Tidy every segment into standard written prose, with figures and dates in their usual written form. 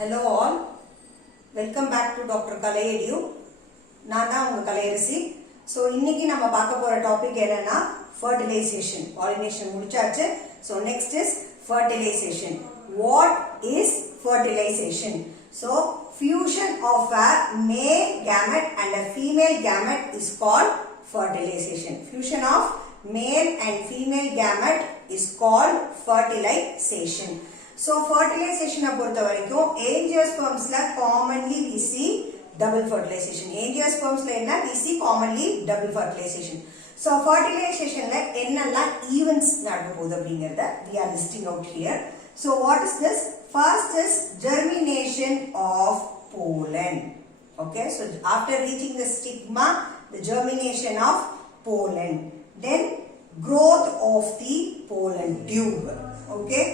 Hello all, welcome back to Dr. Kalai Edu. நான் தான் உங்க கலையரசி. ஸோ இன்னைக்கு நம்ம பார்க்க போற டாபிக் என்னன்னா fertilization. Pollination முடிச்சாச்சு. So next is fertilization. What is fertilization? So fusion of a male gamete and a female gamete is called fertilization. Fusion of male and female gamete is called fertilization. So fertilization பொறுத்த வரைக்கும் angiosperms ல commonly we see double fertilization. Angiosperms ல என்ன we see commonly double fertilization. So fertilization ல என்னெல்லாம் events நடக்க போகுது அப்படிங்கறத we are listing out here. So what is this? First is germination of pollen. Okay, so after reaching the stigma, the germination of pollen. Then growth of the pollen tube. Okay,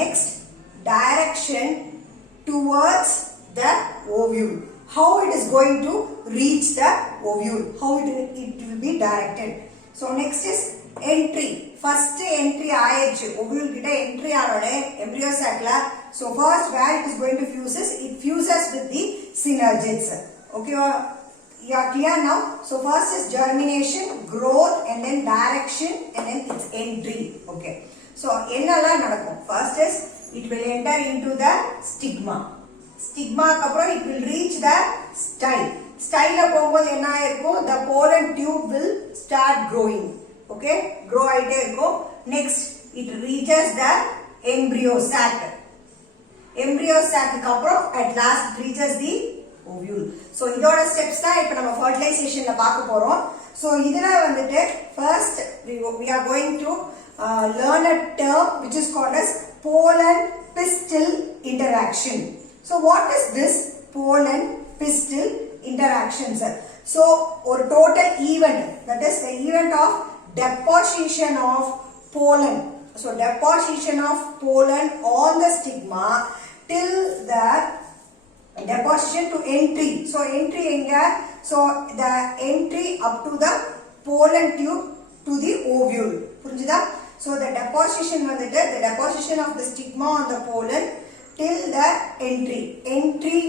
next direction towards the ovule. How it is going to reach the ovule, how it will be directed. So next is entry. First entry ஆயிடுச்சு, ovule கிட்ட entry ஆனோடனே embryo sac ல. So first where it is going to fuses, it fuses with the synergids. Okay, you are clear now? So first is germination, growth, and then direction, and then its entry. Okay, so என்னெல்லாம் நடக்கும்? First is it will enter into the stigma. Stigma kapra it will reach the style. Style la pogumbodhu enna irukum, the pollen tube will start growing. Okay, grow aite irukum. Next it reaches the embryo sac. Embryo sac kapra at last it reaches the ovule. So idoda steps da ipo nama fertilization la paaka porom. So idhula vandute first we are going to learn a term which is called as pollen pistil interaction. So what is this pollen pistil interaction, sir? So or total event, that is the event of deposition of pollen. So deposition of pollen on the stigma till the deposition to entry. So entry enga, so the entry up to the pollen tube to the ovule. Purinjudha? So the deposition vandute, the deposition of the stigma on the pollen till the entry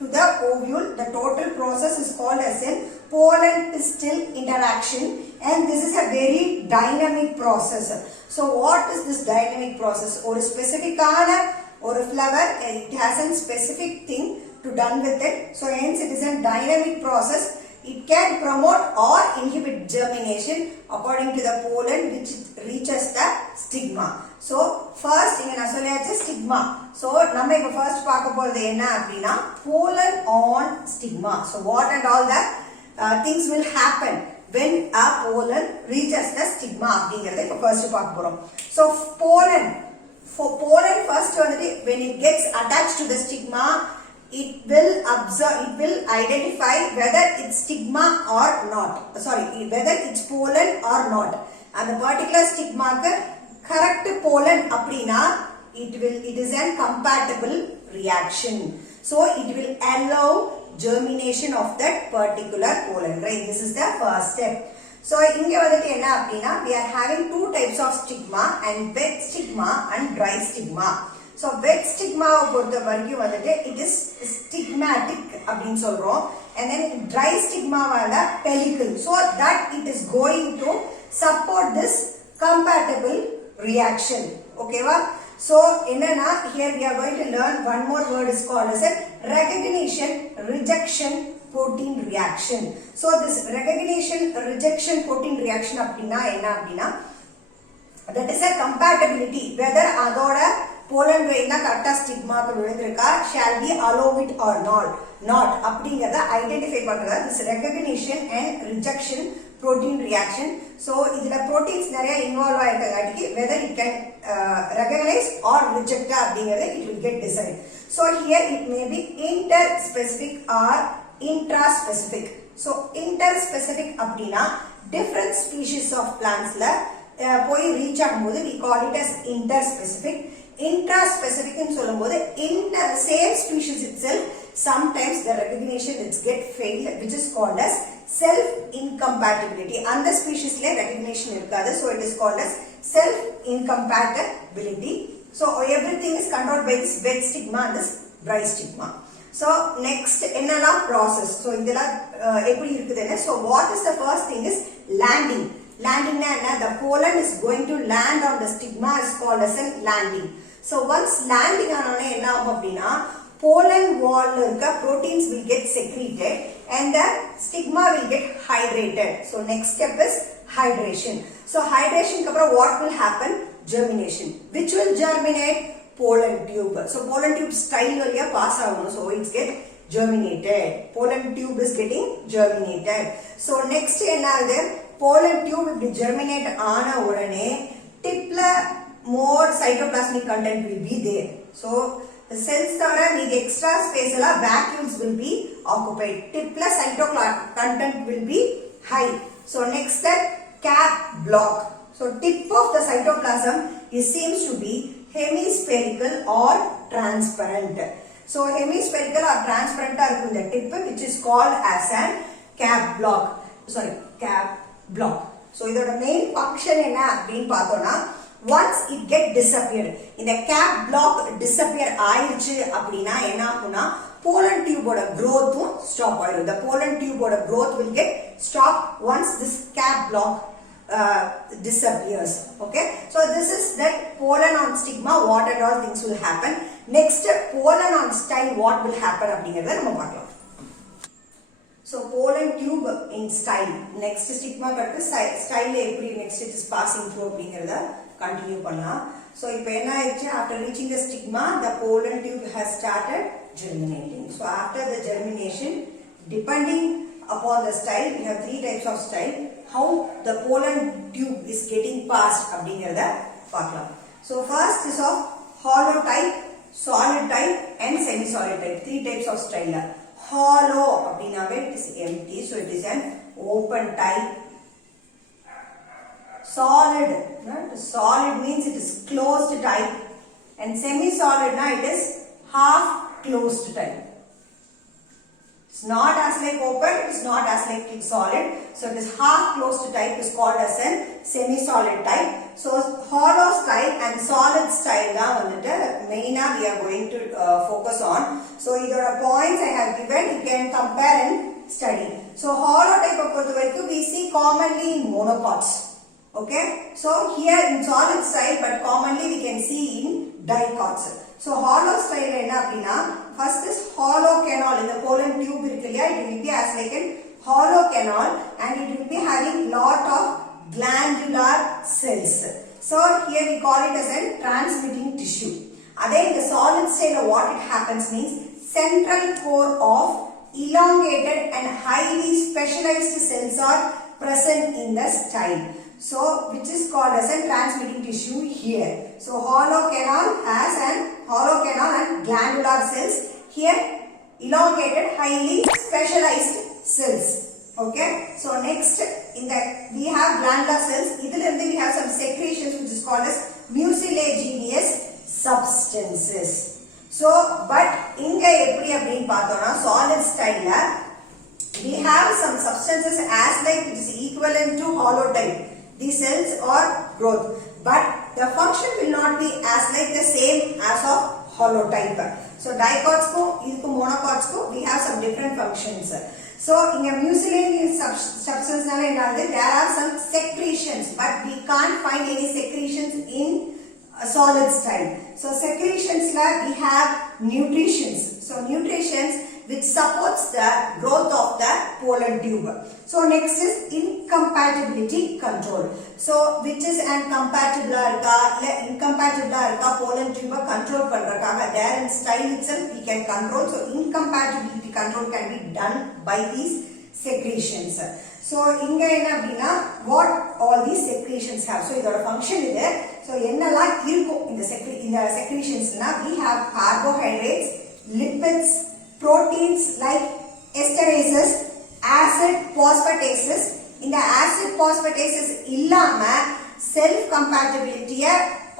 to the ovule, the total process is called as a pollen pistil interaction, and this is a very dynamic process. So what is this dynamic process? Or specific or a flower, it has a specific thing to done with it. So hence it is a dynamic process. It can promote or inhibit germination according to the pollen which reaches the stigma. So first inga na sollacha stigma. So nama ipo first paaka poradhu enna appadina pollen on stigma. So what and all the things will happen when a pollen reaches the stigma அப்படிங்கறதை ipo first paaka porom. So pollen first when it gets attached to the stigma, it will observe, it will identify whether it's stigma or not. Sorry, whether it's pollen or not. And the particular stigma correct pollen அப்படினா it is a compatible reaction. So it will allow germination of that particular pollen, right? This is the first step. So inge vandittu enna appadina we are having two types of stigma, and wet stigma and dry stigma. So wet stigma பொறுத்த வரைக்கும் வந்துட்டு it is stigmatic அப்படினு சொல்றோம், and then dry stigma வந்தா pellicle, so that it is going to support this compatible reaction. Okay va? So enna here we are going to learn one more word is called as a recognition rejection protein reaction. So this recognition rejection protein reaction அப்படினா என்ன அப்படினா that is a compatibility, whether adoda pollen grain na correct stigma ku viludirukka, shall we allow it or not அப்படிங்கறத identify பண்றது this recognition and rejection protein reaction. So idla proteins நிறைய involve ஆயிருக்கங்காட்டி whether it can recognize or reject அப்படிங்கறத it will get decided. So here it may be interspecific or intraspecific. So interspecific அப்படினா different species of plants la போய் reach ஆகும்போது we call it as interspecific. Intraspecific ன்னு சொல்லும்போது in the same species itself sometimes the recognition is get failed, which is called as self incompatibility. And the species la recognition irukadu, so it is called as self incompatibility. So everything is controlled by this wet stigma and this dry stigma. So next என்னெல்லாம் process. So இதெல்லாம் எப்படி இருக்குதுன்னு. So what is the first thing is landing. Landing na the pollen is going to land on the stigma is called as a landing. So once landing ஆனோனே என்ன ஆகும் அப்படினா pollen wall இருக்க proteins will get secreted and the stigma will get hydrated. So next step is hydration. So hydration க்கு அப்புறம் what will happen? Germination. Which will germinate? Pollen tube. So pollen tube style வழியா pass ஆகணும். So it gets germinated. Pollen tube is getting germinated. So next என்ன ஆகுது? Pollen tube இப்படி germinate ஆன உடனே tipல more cytoplasmic content will be there. So the cells தவிர மீதி extra space எல்லாம் vacuoles will be occupied. Tipல cytoplasmic content will be high. So next step cap block. So tip of the cytoplasm it seems to be hemispherical or transparent. So hemispherical or transparent இருக்கும் the tip which is called as an cap block. Cap block. So இதோட main function என்ன அப்படின்னு பார்த்தோம்னா once it get disappeared இந்த cap block disappear ஆயிருச்சு அப்படினா என்ன ஆகும்னா pollen tube ஓட growth stop ஆயிடும். The pollen tube ஓட growth will get stop once this cap block disappears. Okay, so this is that pollen on stigma, what and all things will happen. Next pollen on style, what will happen அப்படிங்கறத நம்ம பார்க்கலாம். So pollen tube in style. Next stigma cut style எப்படி next it is passing through அப்படிங்கறத continue பண்ணலாம். So இப்போ என்ன ஆயிடுச்சு after reaching the stigma the pollen tube has started germinating. So after the germination depending upon the style we have three types of style. How the pollen tube is getting passed அப்படிங்கறத பார்க்கலாம். So first is of hollow type, solid type and semi solid type. Three types of style. Hollow அப்படினாவே it is empty, so it is an open type. Solid, solid means it is closed type, and semi solid na it is half closed type. It's not as like open, it's not as like solid. So it is half closed type is called as a semi-solid type. So hollow style and solid style da vandu maina we are going to focus on. So either points I have given you can compare and study. So hollow type பொறுத்தவரைக்கும் we see commonly in monocots. Okay, so here in solid style but commonly we can see in dicots. So hollow style என்ன அப்படினா first is hollow canal in the pollen tube irukilla it will be as like a hollow canal and it will be having lot of glandular cells. So here we call it as a transmitting tissue. Again the solid style what it happens means central core of elongated and highly specialized cells are present in the style. So which is called as a transmitting tissue here. So hollow canal has an hollow canal and glandular cells. Here elongated highly specialized cells. Okay, so next in that we have glandular cells. Idhilirundhu we have some secretions which is called as mucilaginous substances. So but inga eppadi appdi paathona solid style la we have some substances as like it is equivalent to hollow type. These cells are growth but the function will not be as like the same as of hollow type. So dicots ko idku monocots ko we have some different functions. So in a mucilaginous substance there are some secretions but we can't find any secretions in a solid style. So secretions like we have nutritions. So nutritions which supports the growth of the pollen tube. So next is incompatibility control. So which is incompatible irka pollen tube control pandrakaga there in style itself we can control. So incompatibility control can be done by these secretions. So inga enna appadina what all these secretions have. So idoda function idu. So ennala irukku inda secretions na we have carbohydrates, lipids, proteins like esterases, acid phosphatases. In the acid phosphatases illama self compatibility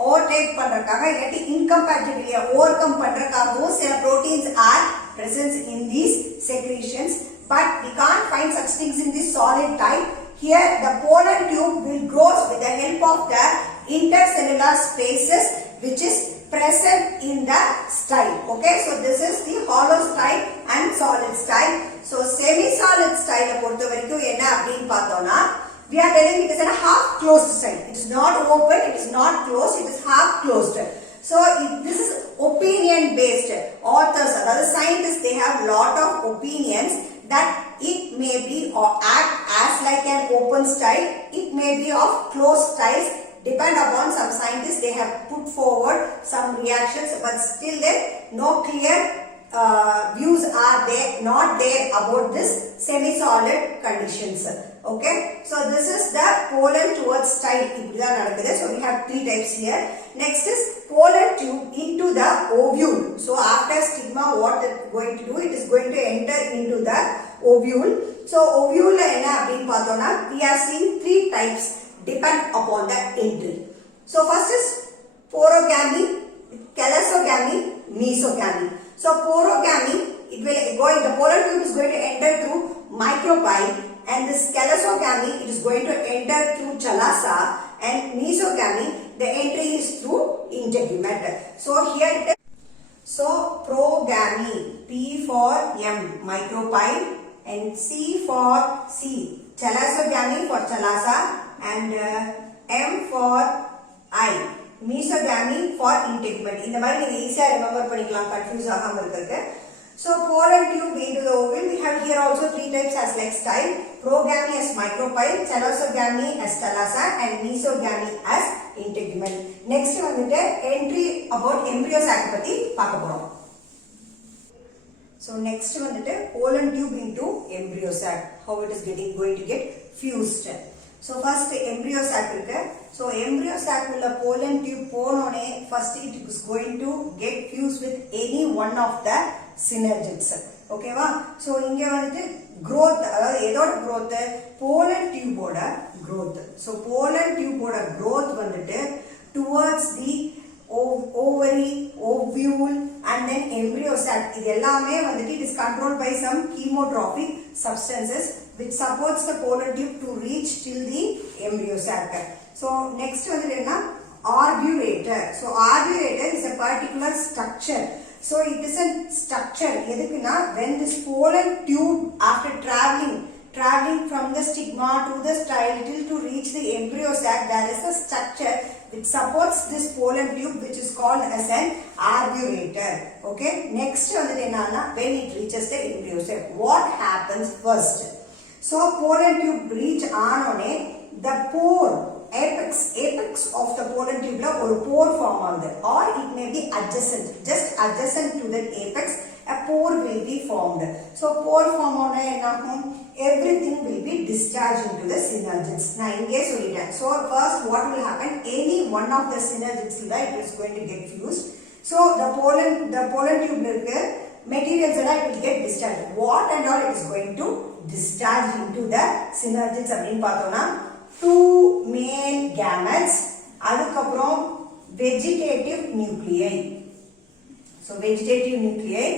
overtake பண்றதுக்காக இல்லாட்டி incompatibility overcome பண்றதுக்காகவும் சில proteins are present in these secretions but we can't find such things in this solid type. Here the pollen tube will grow with the help of the intercellular spaces which is present in the style. Okay, so this is the hollow style and solid style. So semi solid style பொறுத்த வரைக்கும் என்ன அப்படினு பார்த்தோம்னா we are telling it is a half closed style. It is not open, it is not closed, it is half closed. So this is opinion based. Authors, other scientists, they have lot of opinions that it may be or act as like an open style, it may be of closed styles. Depend upon some scientists, they have put forward some reactions, but still there no clear views are there, not there about this semi-solid conditions. Okay, so this is the pollen towards style. So we have three types here. Next is pollen tube into the ovule. So after stigma, what it is going to do? It is going to enter into the ovule. So ovule we are seeing three types depend upon the entry. So first is porogamy, chalosogamy, mesogamy. So porogamy, the pollen tube is going to enter through micropyle, and this chalosogamy, it is going to enter through chalosa, and mesogamy, the entry is through integument. So here it is. So progamy, P for M, micropyle, and C for C, chalosogamy for chalosa, and M for I, mesogamy for integument. இந்த மாதிரி நீங்க ஈஸியா remember பண்ணிக்கலாம், confuse ஆகாம இருக்கிறதுக்கு. So pollen tube into the ovule, we have here also three types as like style. Progamy as micropyle, chalosogamy as chalosa, and mesogamy as integument. Next வந்துட்டு entry about embryo sac பத்தி பார்க்க போறோம். So next வந்துட்டு pollen tube into embryo sac, how it is going to get fused. So first embryo sac இருக்கு. So embryo sac உள்ள pollen tube போனோனே first it is going to get fused with any one of the synergids. Okay va? So இங்க வந்துட்டு growth, அதாவது எதோட growth? pollen tube ஓட growth. So pollen tube ஓட growth வந்துட்டு towards the ovary, ovule, and then embryo sac. இது எல்லாமே வந்துட்டு it is controlled by some chemotrophic substances which supports the pollen tube to reach till the embryo sac. So next வந்துட்டு என்ன? Arburator. So arburator is a particular structure. So it is a structure எதுக்குன்னா when this pollen tube after traveling from the stigma to the style till to reach the embryo sac, there is a structure which supports this pollen tube which is called as an arburator. Okay, next வந்துட்டு என்னன்னா when it reaches the embryo sac, what happens first? So pollen tube reach ஆனோனே the pore apex of the pollen tube la ஒரு pore form ஆகுது, or it may be adjacent, just adjacent to that apex a pore will be formed. So pore form ஆனா என்ன ஆகும்? Everything will be discharged into the synergids. நான் இங்கே சொல்லிட்டேன். So first what will happen? Any one of the synergids it is going to get fused. So the pollen tube இருக்கு materials it will get discharged. What and all it is going to discharge into the synergids அப்படினு பார்த்தோம்னா two main gametes, அதுக்கப்புறம் vegetative nuclei. So vegetative nuclei,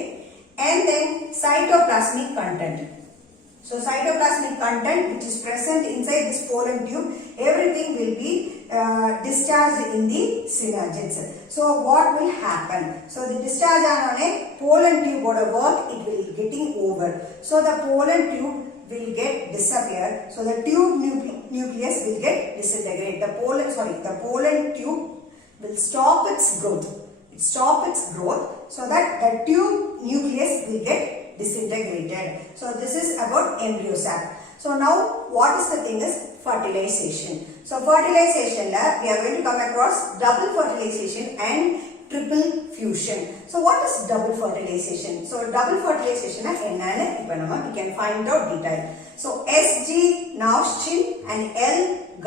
and then cytoplasmic content. So cytoplasmic content which is present inside this pollen tube, everything will be discharged in the synergids. So what will happen? So the discharge aanone pollen tube oda work it will getting over. So the pollen tube will get disappear. So the tube nucleus will get disintegrate. The pollen tube will stop its growth. It stop its growth so that the tube nucleus will get disintegrated. So this is about embryo sac. So now what is the thing is fertilization. So fertilization we are going to come across double fertilization and triple fusion. So what is double fertilization? So double fertilization என்னன்னு இப்போ நம்ம we can find out detail. So S.G. Nowshchin and L.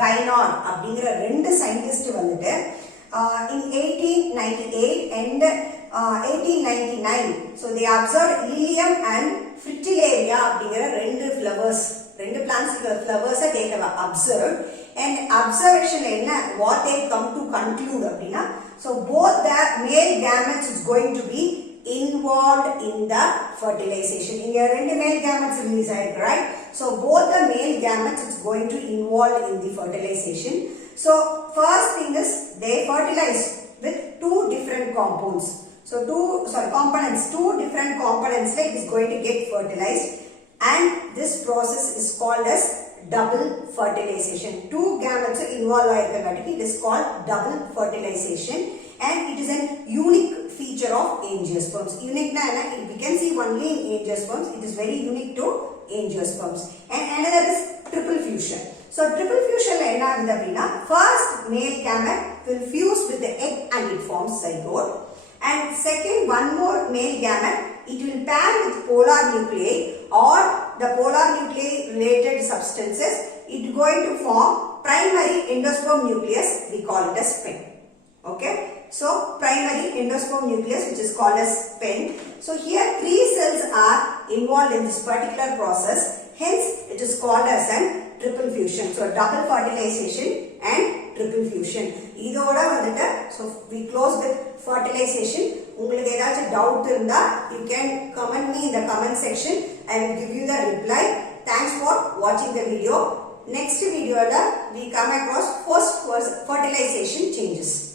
Gaynor அப்படிங்கிற ரெண்டு scientist வந்துட்டு in 1898 and 1899 so they observed Lilium and Fritillaria அப்படிங்கிற ரெண்டு flowers, ரெண்டு plants flowers they have observed, and observation என்ன what they come to conclude அப்படின்னா so both the male gametes is going to be involved in the fertilization. இங்க ரெண்டு male gametes release ஆயிருக்கு, right? So both the male gametes is going to involve in the fertilization. So first thing is they fertilize with two different compounds. So two different components like is going to get fertilized, and this process is called as double fertilization. Two gametes involved it is called double fertilization, and it is a unique feature of angiosperms. Unique we can see only in angiosperms. It is very unique to angiosperms. And another is triple fusion. So triple fusion first male gamete will fuse with the egg and it forms zygote. And second, one more male gamete, it will pair with polar nuclei or the polar nuclei related substances. It is going to form primary endosperm nucleus. We call it as pen. Okay. So primary endosperm nucleus, which is called as pen. So here 3 cells are involved in this particular process. Hence, it is called as an triple fusion. So double fertilization and triple fusion. So we close with fertilization. உங்களுக்கு ஏதாச்சும் doubt இருந்தா you can comment me in the comment section. I will give you the reply. Thanks for watching the video. Next video we come across post fertilization changes.